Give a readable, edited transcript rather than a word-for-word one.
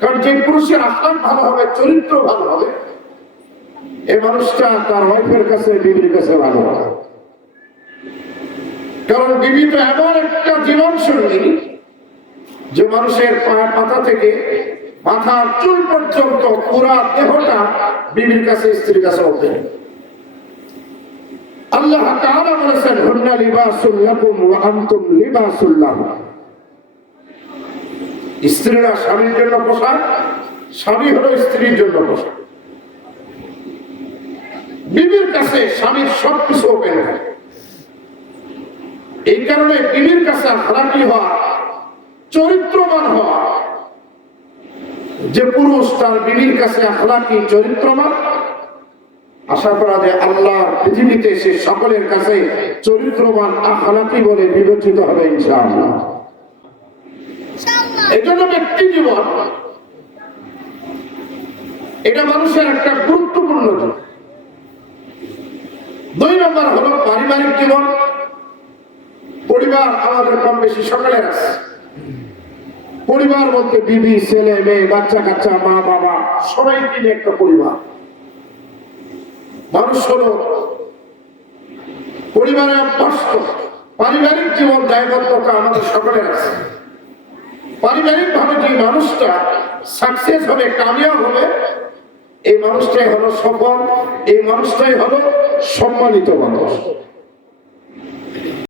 কারণ যে পুরুষের আখলাক ভালো হবে, চরিত্র ভালো হবে, এই মানুষটা তার ওয়াইফের কাছে, বিবির কাছে ভালো হবে। কারণ বিবি তো এমন একটা জীবন সঙ্গী যে মানুষের পাতা থেকে মাথার চুল পর্যন্ত পুরা দেহটা বিবির কাছে, স্ত্রীর কাছে ওঠে। আল্লাহ তাআলা বলেছেন, হুন্না লিবাসুল লাকুম ওয়া আনতুম লিবাসুল লাহুম। স্ত্রীরা স্বামীর জন্য পোশাক, স্বামী হলো স্ত্রীর জন্য পোশাক। বিবির কাছে স্বামীর সবকিছু ওপেন থাকে। এই কারণে বিবির কাছে আখলাকি হওয়া, চরিত্রবান হওয়া, যে পুরুষ তার বিবির কাছে আখলাকি, চরিত্রবান, আশা করা যায় আল্লাহ পৃথিবীতে সে সকলের কাছে চরিত্রবান, আখলাকি বলে বিবেচিত হবে ইনশাআল্লাহ। এই জন্য ব্যক্তি জীবন এটা মানুষের একটা গুরুত্বপূর্ণ জীবন। 2 নম্বর হলো পারিবারিক জীবন। পরিবার আমাদের কম বেশি সকলের আছে। পরিবার বলতে বিবি, ছেলে, মেয়ে, বাচ্চা কাচ্চা, মা বাবা, সবাই মিলে একটা পরিবার। মানুষ হলো পরিবারে অভ্যস্ত। পারিবারিক জীবন দায়বদ্ধতা আমাদের সকলের আছে। পারিবারিক ভাবে যে মানুষটা সাকসেস হবে, কামিয়াব হবে, এই মানুষটাই হলো সফল, এই মানুষটাই হলো সম্মানিত মানুষ।